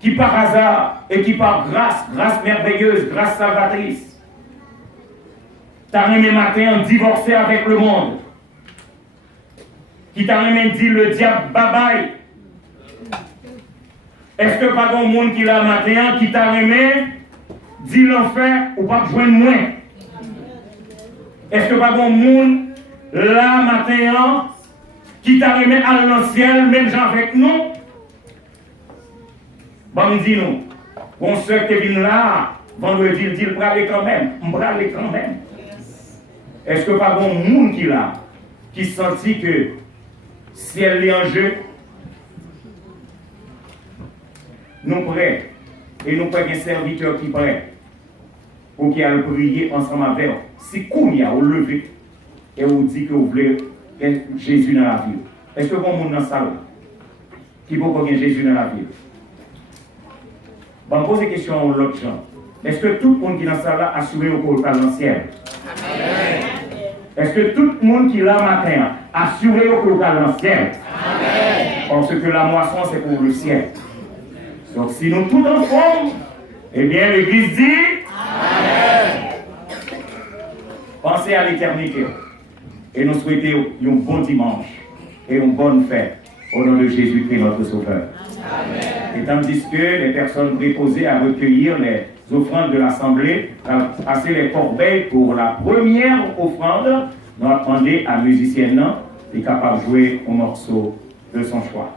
qui par hasard et qui par grâce merveilleuse, grâce salvatrice, t'a remis matin divorcer avec le monde, qui t'a remis dire le diable bye bye. Est-ce que pas bon monde qui l'a matin qui t'a remis dit l'enfer ou pas joindre moins? Est-ce que pas bon monde là matin qui t'a remis à l'ancien même gens avec nous? Bon, me dit nous, bon soeur qui vient là, vendredi, il dit le braler quand même, braler quand même. Est-ce que pas bon monde qui là, qui sentit que si elle est en jeu, nous prêts, et nous prêts un serviteur qui prêt, pour qu'il aille prier ensemble avec vous. Si vous vous levé et vous dit que vous voulez Jésus dans la vie, est-ce que bon monde dans ça qui veut qu'on ait Jésus dans la vie? Bon, pose une question à l'autre gens. Est-ce que tout le monde qui est dans ça là a assuré au cours dans le ciel? Amen. Est-ce que tout le monde qui est là matin a assuré au cours dans le ciel? Amen. Parce que la moisson c'est pour le ciel. Donc si nous tous en forme, eh bien l'Église dit Amen. Pensez à l'éternité et nous souhaitons un bon dimanche et une bonne fête au nom de Jésus-Christ notre Sauveur. Amen. Et tandis que les personnes préposées à recueillir les offrandes de l'Assemblée, à passer les corbeilles pour la première offrande, nous attendons à musicienne et capable de jouer un morceau de son choix.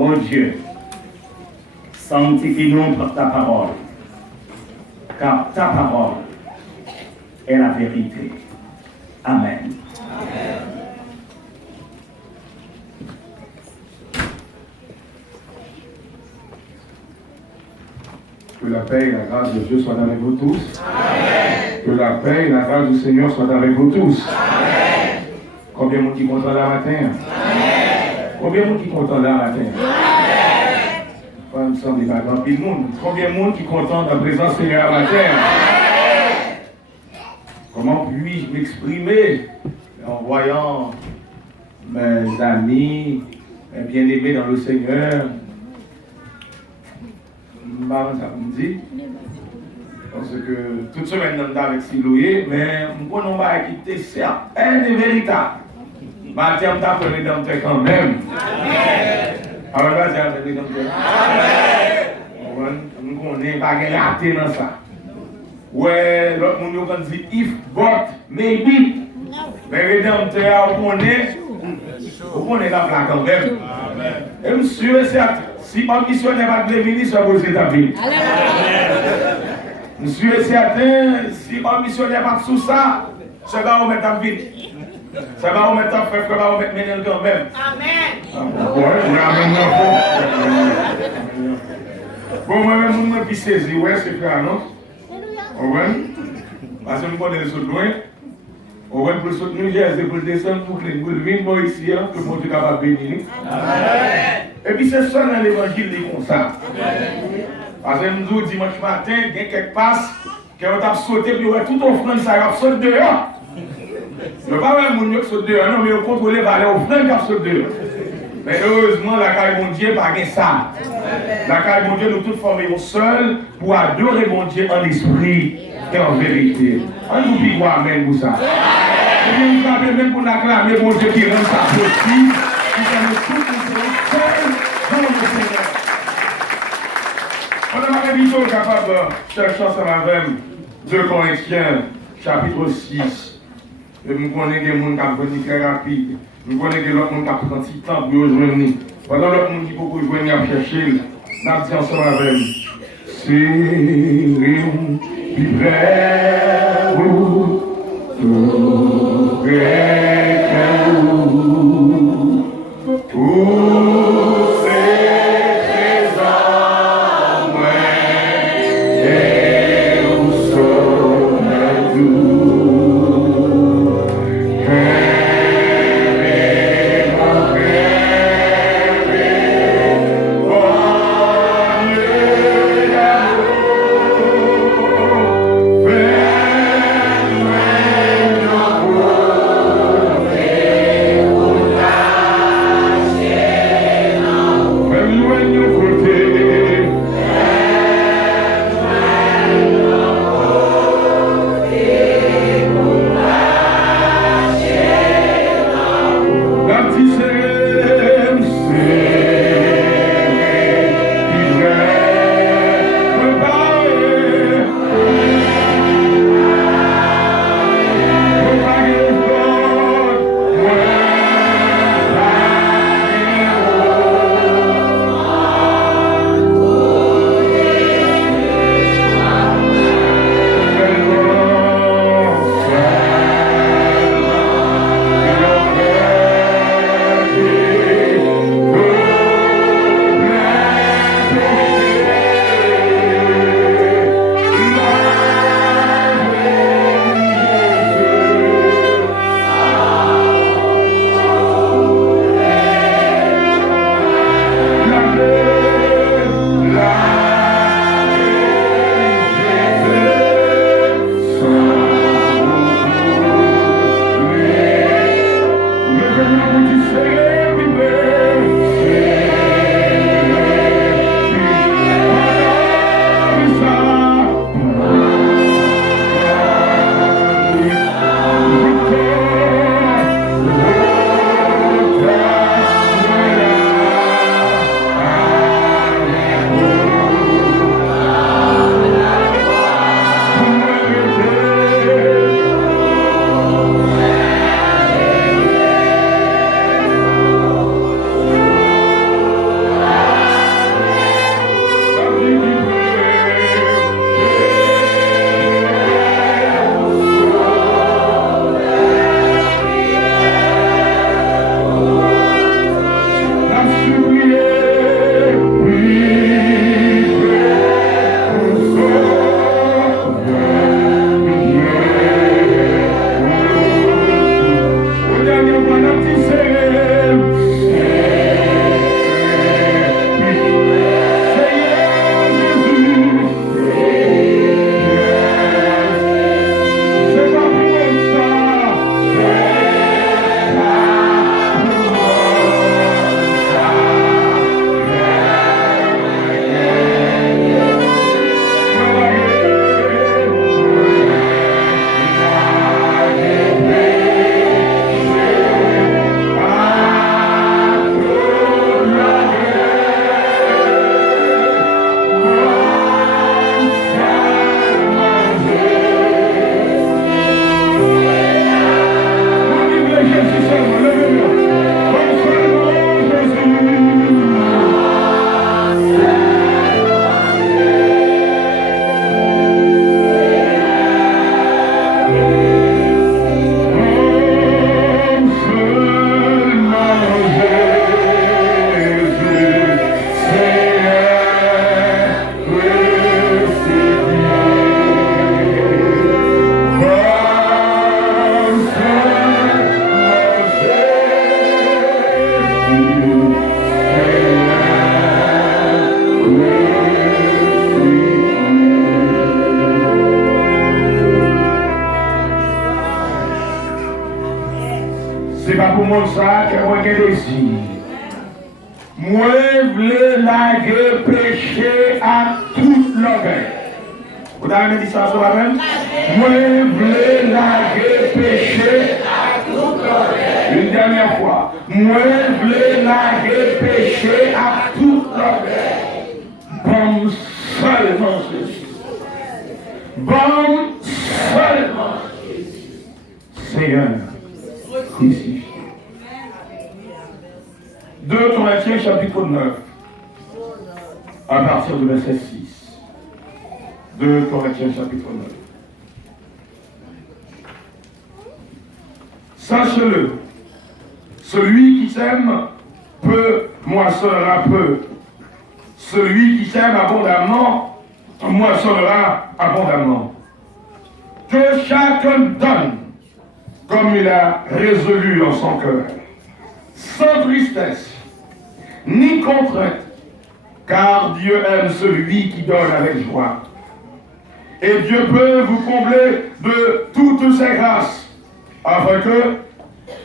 Oh Dieu, sanctifie-nous par ta parole, car ta parole est la vérité. Amen. Que la paix et la grâce de Dieu soient avec vous tous. Amen. Que la paix et la grâce du Seigneur soient avec vous tous. Amen. Combien de monde qui est content là matin? Amen. Combien de monde qui est content là matin? Amen. Il me semble qu'il y a grand pile de monde. Combien de monde qui est content de la présence du Seigneur matin? Amen. Comment puis-je m'exprimer en voyant mes amis, mes bien-aimés dans le Seigneur? Ça me dit parce que toute semaine on est avec Siloué, mais on va quitter certain et véritable. Matin on t'a fait rédempteur quand même. Amen. Alors là c'est un rédempteur. Amen. Nous connaissons pas de raté dans ça. Ouais, l'autre monde quand dit if but maybe. Mais rédempteur on connaît la plaque quand même. Amen. Et monsieur c'est si ma mission n'est pas de venir, ça va aux États-Unis. Monsieur est certain, si ma mission n'est pas sous ça, ça va vous mettre en vie. Ça va vous mettre en fait, ça va vous mettre ménel quand même. Amen. Bon, moi-même, je me suis saisi, ouais, c'est frère, non? Ouais. Parce que je connais les autres loin. Ouais, pour le New Jersey, pour le descendre, pour le venir ici, que mon Dieu capable de bénir. Amen. Et puis c'est ça dans l'évangile comme ça. Parce que nous dimanche matin, il y a quelques passes qui ont sauté, puis tout offrande, ça a sauté dehors. Il n'y a pas même de qui saute dehors, non, mais on contrôle les valeurs offrandes qui sautent dehors. Mais heureusement, la caille mon Dieu n'a pas ça. La caille mon Dieu, nous tous formés seuls pour adorer mon Dieu en esprit et en vérité. On nous dit amen pour ça. Et puis vous avez même pour acclamer mon Dieu qui rend ça possible. Nous sommes tous seuls dans le Seigneur. On a ma vision capable de chercher ensemble avec 2 Corinthiens, chapitre 6. Et nous connaissons des gens qui ont venu très rapide. Nous connaissons des gens qui ont pris un petit temps pour rejoindre. Pendant l'autre monde qui peut rejoindre à chercher, nous avons dit ensemble avec nous. C'est près vous, tout près vous, tous ces trésors, moi, et où sommes-nous? C'est pas pour moi ça que moi j'ai désir. Moi, je voulais laguer péché à toute l'orgueil. Vous avez dit ça sur la même? Moi, je voulais laguer péché à toute l'orgueil. Une dernière fois. Moi, je voulais laguer péché à toute l'orgueil. Bon seulement Jésus. Bon seulement Jésus. Seigneur, crucifié. 2 Corinthiens chapitre 9, à partir du verset 6. 2 Corinthiens chapitre 9. Sachez-le, celui qui sème peu moissonnera peu. Celui qui sème abondamment moissonnera abondamment. Que chacun donne comme il a résolu en son cœur, sans tristesse, ni contrainte, car Dieu aime celui qui donne avec joie. Et Dieu peut vous combler de toutes ses grâces, afin que,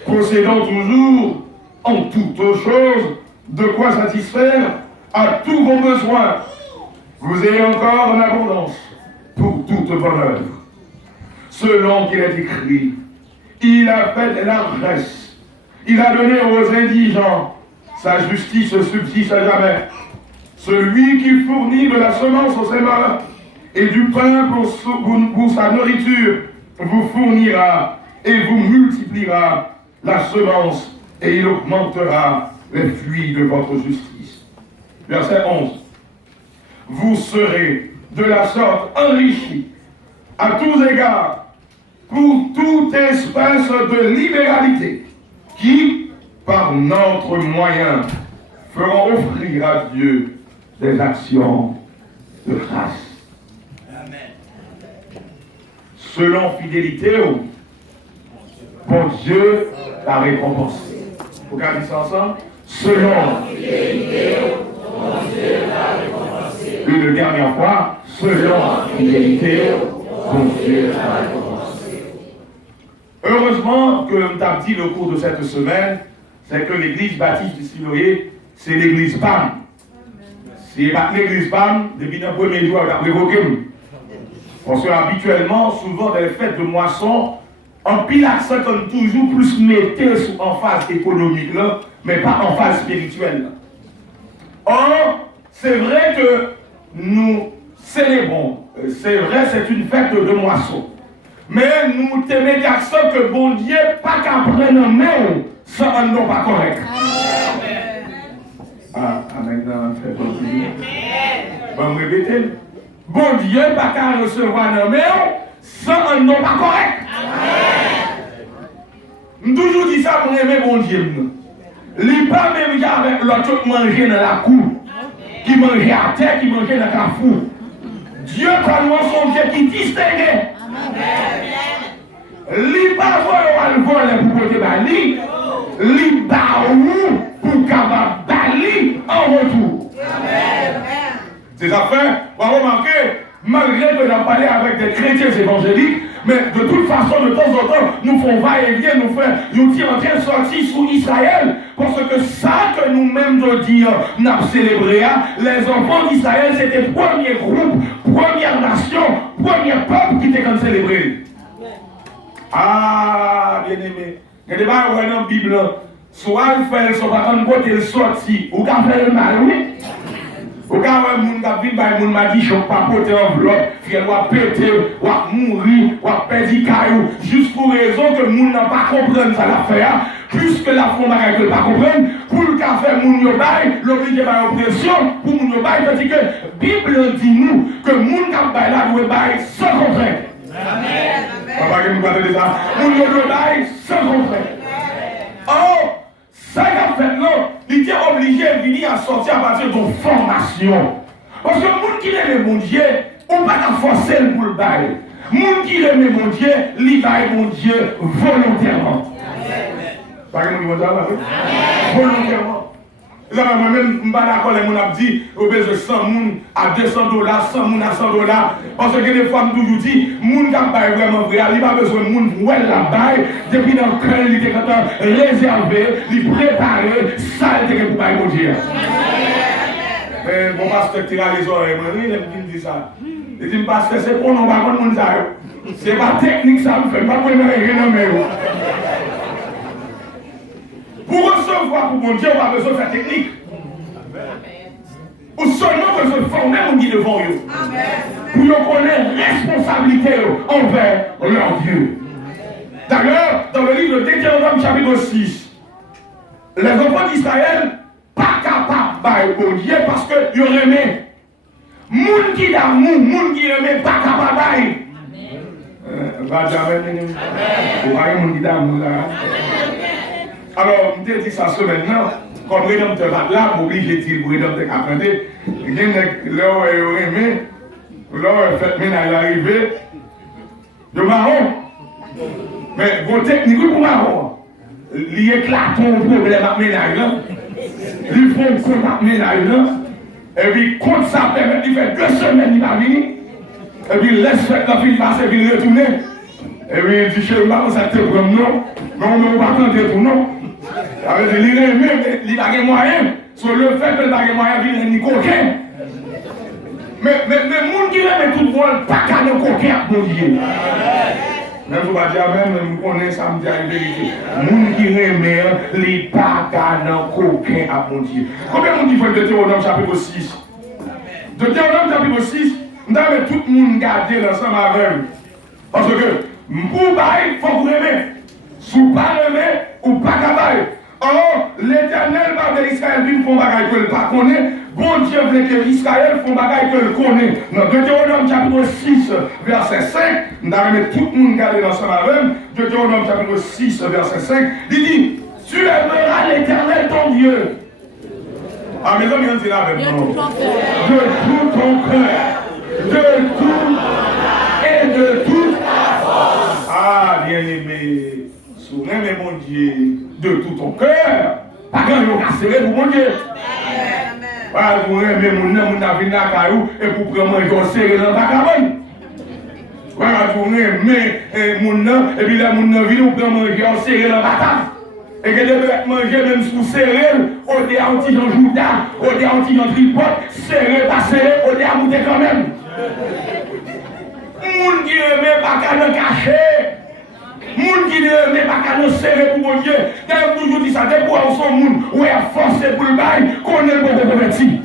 possédant toujours en toutes choses de quoi satisfaire à tous vos besoins, vous ayez encore en abondance pour toute bonne œuvre. Selon qu'il est écrit, il a fait largesse, il a donné aux indigents, sa justice subsiste à jamais. Celui qui fournit de la semence aux semeurs et du pain pour sa nourriture vous fournira et vous multipliera la semence et il augmentera les fruits de votre justice. Verset 11. Vous serez de la sorte enrichis à tous égards pour toute espèce de libéralité qui, par notre moyen, feront offrir à Dieu des actions de grâce. Amen. Selon fidélité, bon Dieu l'a récompensé. Vous regardez ça ensemble? Selon fidélité, bon Dieu l'a récompensé. Une dernière fois, selon fidélité, bon Dieu l'a récompensé. Heureusement que je t'ai dit le cours de cette semaine, c'est que l'église baptiste du Siloé, c'est l'église PAM. C'est pas l'église PAM, depuis le premier jour, elle a révoqué. Parce qu'habituellement, souvent, dans les fêtes de moisson, en pile accent comme toujours plus metté en phase économique, là, mais pas en phase spirituelle. Or, c'est vrai que nous célébrons, c'est vrai, c'est une fête de moisson. Mais nous tenons d'accent que bon Dieu pas qu'à prendre en main sans un nom pas correct. Amen. Bon, répétez. Bon Dieu pas qu'à recevoir en main sans un nom pas correct. Nous toujours dit ça pour aimer bon Dieu. Il n'est pas même avec l'autre qui mangeait dans la cour, qui mangeait à terre, qui mangeait dans la carrefour. Dieu prend son Dieu qui distingue. Li pas voler pour côté bali, li ba ou pour capable bali en retour. Ces affaires, on va remarquer, malgré que nous parlé avec des chrétiens évangéliques, mais de toute façon, de temps en temps, nous faisons va-et-vient, nous tirons en train de sortir sous Israël, parce que ça que nous-mêmes de dire, nous avons célébré, les enfants d'Israël, c'était le premier groupe, première nation, premier peuple qui était célébré. Ah, bien aimé. Il y a des gens qui ont dans la Bible, soit ils font, soit pas quand côté sorti, ou quand faire le mal, oui. Ou quand un monde qui vient, un monde m'a dit, je ne vais pas porter enveloppe, il va péter, ou va mourir, ou va perdre des cailloux, juste pour raison que le monde n'a pas compris ça l'affaire, puisque la fond n'a pas comprendre, pour le café, le monde bail, l'obligé par l'oppression, pour le monde bail, parce que la Bible dit nous que le monde qui bail là doit bail sans contrainte. Amen. Papa, que nous parlons de ça. Nous devons bailler sans contrainte. Or, ça qu'a fait là, il était obligé de venir à sortir à partir de formation. Parce que le monde qui aime mon Dieu, on ne va pas forcer pour le bail. Le monde qui aime mon Dieu, il baille mon Dieu volontairement. Pas que nous disons ça, volontairement. Moi-même, je ne suis pas d'accord avec les gens qui disent au besoin de 100 personnes à $200, 100 personnes à $100. Parce que des fois, je toujours dis, les gens qui sont vraiment vrais, il n'y a pas besoin de gens qui sont là-bas. Depuis dans le cœur, il est réservé, il est préparé, ça il est pour mon Dieu. Mais mon pasteur tire les oreilles, il me dit ça. Il dit, pasteur, c'est pour nous, pas pour nous. C'est pas technique, ça me fait, pas pour nous, rien. Pour recevoir pour mon Dieu, on a besoin de faire technique. Ou seulement besoin de former mon Dieu devant eux. Pour nous connaître responsabilité envers leur Dieu. D'ailleurs, dans le livre de Deutéronome chapitre 6, les enfants d'Israël pas capables de Dieu parce qu'ils aimaient. Moun qui d'amour, moun qui aimait pas capable de va jamais. Vous voyez moun qui d'amour là. Alors, je te dis ça ce maintenant, comme rédempteur là, obligé de dire rédempteur qui apprenait, il y a là où il aimé, là où il fait ménage arrivé, de marron. Mais vos techniques pour marron, il éclate ton problème à ménage là, il faut un compte à ménage là, et puis quand ça permet de faire 2 semaines, il va venir, et puis laisse faire la fille passer, et puis retourner, et puis il dit chez moi, ça te prend non, mais on ne va pas attendre tout non. Il est même, il n'a pas de moyens. Sur le fait que il n'a pas de moyens, il n'est coquin. Mais les gens qui aiment tout le monde, pas qu'à nos coquins à mon Dieu. Même si je ne dis pas, même si on est samedi à la vérité. Les gens qui aiment, ils pas qu'à nos coquins à mon Dieu. Combien de gens qui font Deutéronome chapitre 6? Deutéronome chapitre 6, nous avons tout le monde garder ensemble avec eux. Parce que, pour bailler, il faut vous aimer. Si vous ne pas aimer, ou pas capable. Or, l'Éternel va de Israël vient font bagaille que le pas connaît. Bon Dieu veut que Israël font bagaille que le connaît. Dans Deutéronome chapitre 6, verset 5, nous allons mettre tout le monde garder dans ce matin. Deutéronome chapitre 6, verset 5, il dit, tu aimeras l'Éternel ton Dieu. Ah, mes amis, on dit là avec nous. De tout ton cœur, de tout et de toute ta force. Ah, bien aimé. Souviens, mon Dieu, de tout ton cœur. Pas quand vous cassez pour mon Dieu. Voilà, vous aimez mon nom, vous avez la caillou, et pour prendre manger, serrer dans ta cabane. Voilà, vous aimez mon nom, et puis là, mon nom vient, vous prenez manger, serrer dans ta table. Et que vous manger même sous serré, au dé anti-Jean Jouda, au dé anti-Jean Tripote, serré, pas serré, au dé à monter quand même. Moun qui aime pas qu'à le cacher. Moun qui ne met pas qu'à nous serrer pour mon Dieu. D'ailleurs, toujours dit ça, des fois, on sont moun, où il y a force pour le bail, qu'on est bon converti.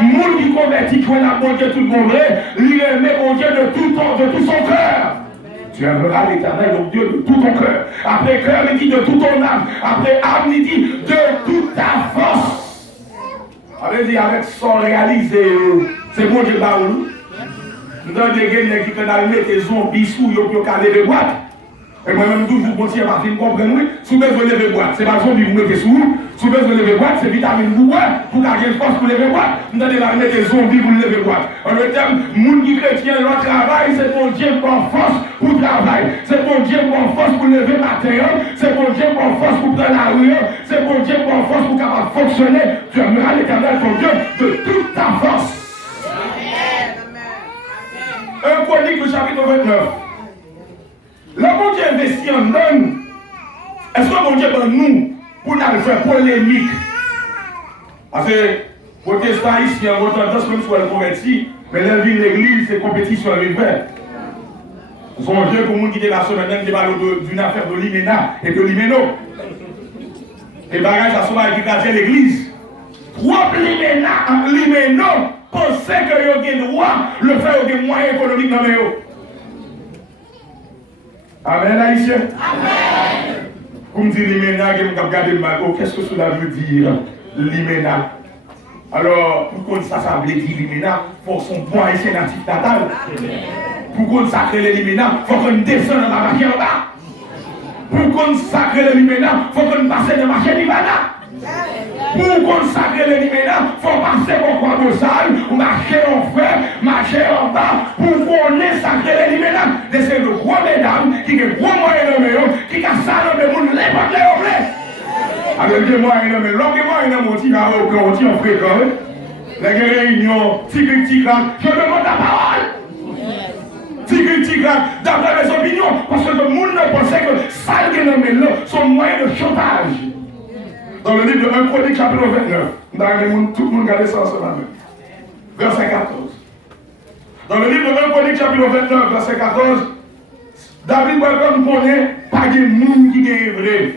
Moun qui convertit, qu'on a bon Dieu tout le monde, il aime mon Dieu de tout son cœur. Tu aimeras l'Éternel, ton Dieu, de tout ton cœur. Après cœur, il dit de toute ton âme. Après âme, il dit de toute ta force. Allez-y, avec son réalisé, c'est mon Dieu, Baoulou. Nous avons des gens qui mettent des zombies sous, ils ont calé les boîtes. Et moi-même, toujours, mon Dieu, ma fille, comprendre, oui. Si vous besoin de lever boîte, c'est pas zombie, vous mettez sous. Si vous besoin de lever boîte, c'est vitamine vous, pour garder force pour lever boîte. Nous allons mettre des zombies pour lever boîte. En le terme, moun qui chrétien, leur travail, c'est mon Dieu pour force pour travail. C'est mon Dieu pour force pour lever matin. C'est mon Dieu pour force pour prendre la rue. C'est mon Dieu pour force pour capable fonctionner. Tu aimeras l'Éternel, ton Dieu, de toute ta force. Un Chronique, le chapitre 29. Le bon Dieu investit en nous. Est-ce que mon Dieu dans nous pour nous faire polémique? Parce que les protestants ici, en votre tendance, même si on est converti, mais la vie de l'église, c'est compétition rivière. Son Dieu, pour nous qui était la semaine, qui parle d'une affaire de l'Imena et de l'Imeno. Et bagages à sauver qui gardait l'église. Trois l'Imeno pensaient qu'il y a des droits, le faire des moyens économiques dans les eaux. Amen, Haïtien. Amen. Pour me dire l'Imena, je vais regarder le magot, qu'est-ce que cela veut dire, l'Imena? Alors, pour qu'on ça veut dire l'Imena, il faut son point haïtien natif natal. Pour qu'on sacre l'Imena, il faut qu'on descende dans la marché en bas. Pour qu'on sacre l'Imena, il faut qu'on passe dans la marché d'Ivana. Pour qu'on sacre l'Imena, il faut passer pour quoi de salle, marcher en fer, marcher en bas, pour qu'on ait sacré l'Imena. C'est le gros mesdames qui ont gros moyens de qui ont ça dans le monde, les potes les oblés. Alors, il y a moyen, mais l'homme est moyen, mon petit gars, on tient fréquent. Les réunions, petit critique là, je demande la parole. Petit critique là, d'après mes opinions, parce que le monde ne pensait que ça qui est nommé là, son moyen de chantage. Dans le livre de 1 Chronique, chapitre 29, tout le monde regarde ça ensemble. Verset 14. Dans le livre de 1 Chronique, chapitre 29, verset 14, David va nous connaître pas de monde qui est vrai.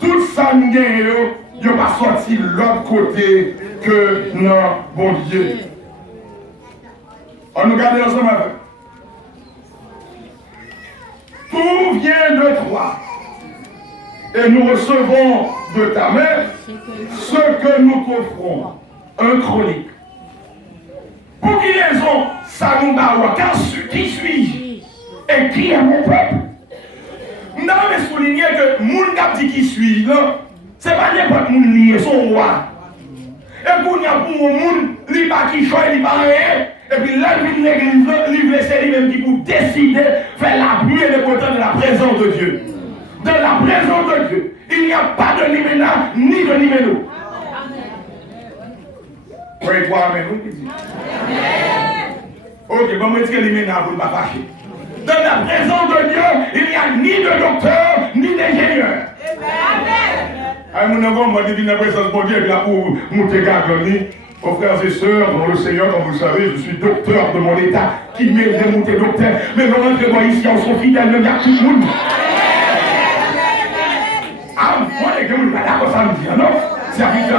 Tout ça nous gagne, il n'y a pas sorti de l'autre côté que non, bon Dieu. On nous regarde ensemble avec. Tout vient de toi. Et nous recevons de ta main ce que nous t'offrons. 1 Chronique. Pour qui raison ça nous va car qui suis-je et qui est mon peuple? Nous avons souligné que moun qui dit qui suis, ce n'est pas n'importe moun lié, son roi. Et pour nous, moun, il n'y a pas qui choisit, il n'y a pas rien. Et puis là, il l'église, c'est lui-même qui pour décider faire la pluie et le content de la présence de Dieu. De la présence de Dieu. Il n'y a pas de Nimena ni de Nimeno. Oui, toi, amen. Ok, bon, moi, je dis Nimena pour ne pas fâcher. Dans la présence de Dieu, il n'y a ni de docteur, ni d'ingénieur. Amen. Je dis dans la présence de Dieu, et là pour monter Gagoni. Mes frères et sœurs, dans le Seigneur, comme vous le savez, je suis docteur de mon état, qui m'aide de monter docteur. Mais nous rentrons ici, on sont fidèles, il y a tout le monde. Ah, moi, les gars, vous ne pas d'accord, ça me dit, non?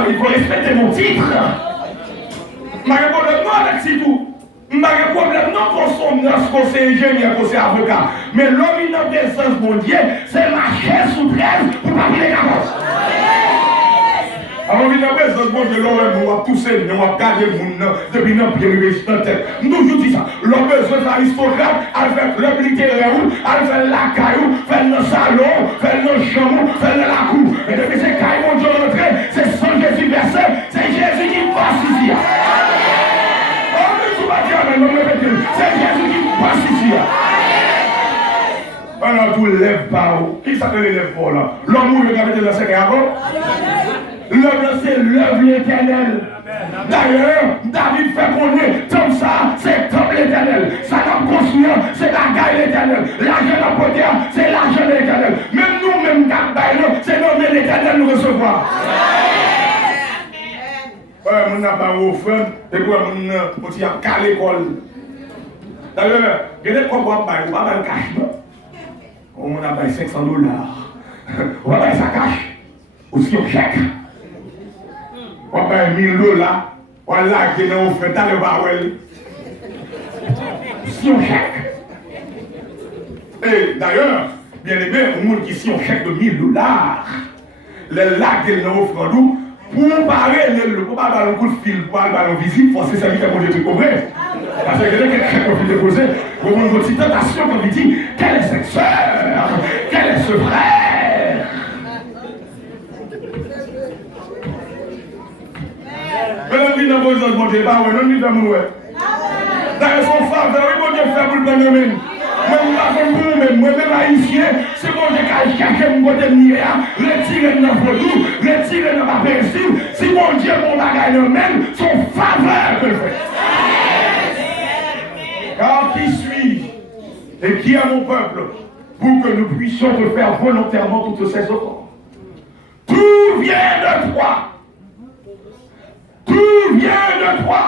Il faut respecter mon titre. Je n'ai pas de problème avec c'est tout. Je n'ai pas de problème non qu'on soit ingénieur, qu'on soit avocat. Mais l'homme, il n'a pas de sens, mon Dieu, c'est ma chaise sous 13 pour pas qu'il ait carrosse. Alors, il y a des gens qui ont poussé, nous avons gardé le monde depuis notre pied dans la tête. Nous toujours dit ça. L'homme besoin d'aristocrate, elle fait le littéraire, elle fait la caillou, fait le salon, fait le chambre, fait la cour. Et depuis ces cailloux, mon Dieu rentré, c'est sans Jésus versé, c'est Jésus qui passe ici. Oh, mais tu vas dire, mais non, c'est Jésus qui passe ici. Alors, tout lève pas haut. Qui s'appelle les lève pas là? L'homme qui avait dans cette avant? L'œuvre, c'est l'œuvre l'éternel. D'ailleurs, David fait connaître, comme ça, c'est comme l'éternel. Ça comme conscient, c'est la gaille l'éternel. L'argent de la potière, c'est l'argent de l'éternel. Même nous-mêmes, c'est nommé l'éternel nous recevoir. Ouais, on n'a pas offert, et puis on a qu'à l'école. D'ailleurs, regardez quoi on va pas le cash. On a payé $500. On va payer sa cash. Aussi au chèque. On va payer $1000. On va laguer dans le fait dans le barrel. Si on chèque. Et d'ailleurs, bien aimé, au monde qui si on chèque de $1000, les laguer dans le fait pour parler, pour pas avoir un coup de fil, pour aller en visite, forcer ça vite à mon Dieu pour vrai. Parce que quelqu'un qui a déposé, vous avez une petite tentation comme il dit, quelle est cette sœur? Quel est ce frère? Mais la vie n'a pas besoin de mon Dieu, pas ouais, non, ni de mon ouais. D'ailleurs, son faveur, oui, mon Dieu, fait pour le bon domaine. Moi-même haïtien, c'est bon, j'ai caché mon côté de mire, retiré de notre produit, retiré de ma personne. Si mon Dieu, mon bagage même, son faveur que je fais. Car qui suis-je et qui est mon peuple pour que nous puissions te faire volontairement toutes ces offrandes? Tout vient de toi. Tout vient de toi.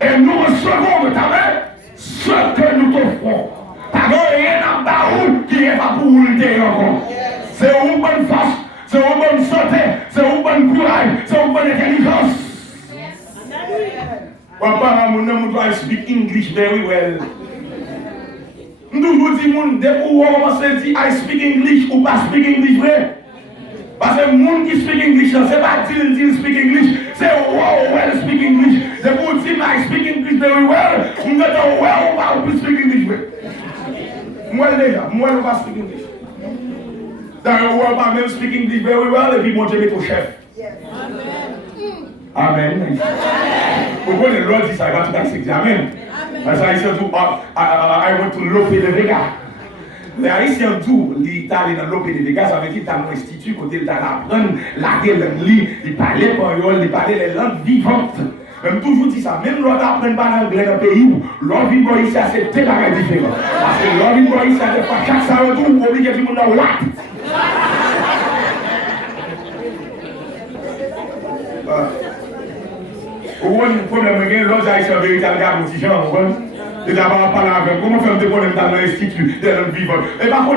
Et nous recevons de ta main ce que nous t'offrons. Pardon, rien à baou qui n'est pas pour le encore. C'est une bonne force, c'est une bonne santé, c'est une bonne courage, c'est une bonne intelligence. Papa, mon nom doit speak English very well. Nous vous disons, dès que vous commencez à dire I speak English ou pas speak English vrai. Parce que les gens qui speak English, ce n'est pas dire speak English, c'est wow, well speak English. Dès que vous dites I speak English very well, vous dites well, ou pas speak English vrai. Moi déjà, moi ne pas speak English. D'ailleurs, on va même speak English very well et puis mon Dieu est au chef. Amen. Pourquoi le Lord dit ça, il va tout accepter. Amen. Parce que I want to love the Vega. Les Haïtiens tout, ils sont allés dans l'OPDVK, ça veut dire qu'ils ont un institut, côté ils apprennent la langue, ils parlent espagnol, ils parlent les langues vivantes. Même toujours dit ça, même l'autre apprend pas l'anglais dans le pays, l'autre vient ici, c'est très différent. Parce que l'autre vient ici, c'est pas chaque ça retour, on oblige tout le monde dans what? Ou un problème, l'autre Haïtien véritable gars, petit Jean, vous comprenez? Et d'abord, parler avec comment faire des problèmes dans l'institut, dans le vivant. Et par contre,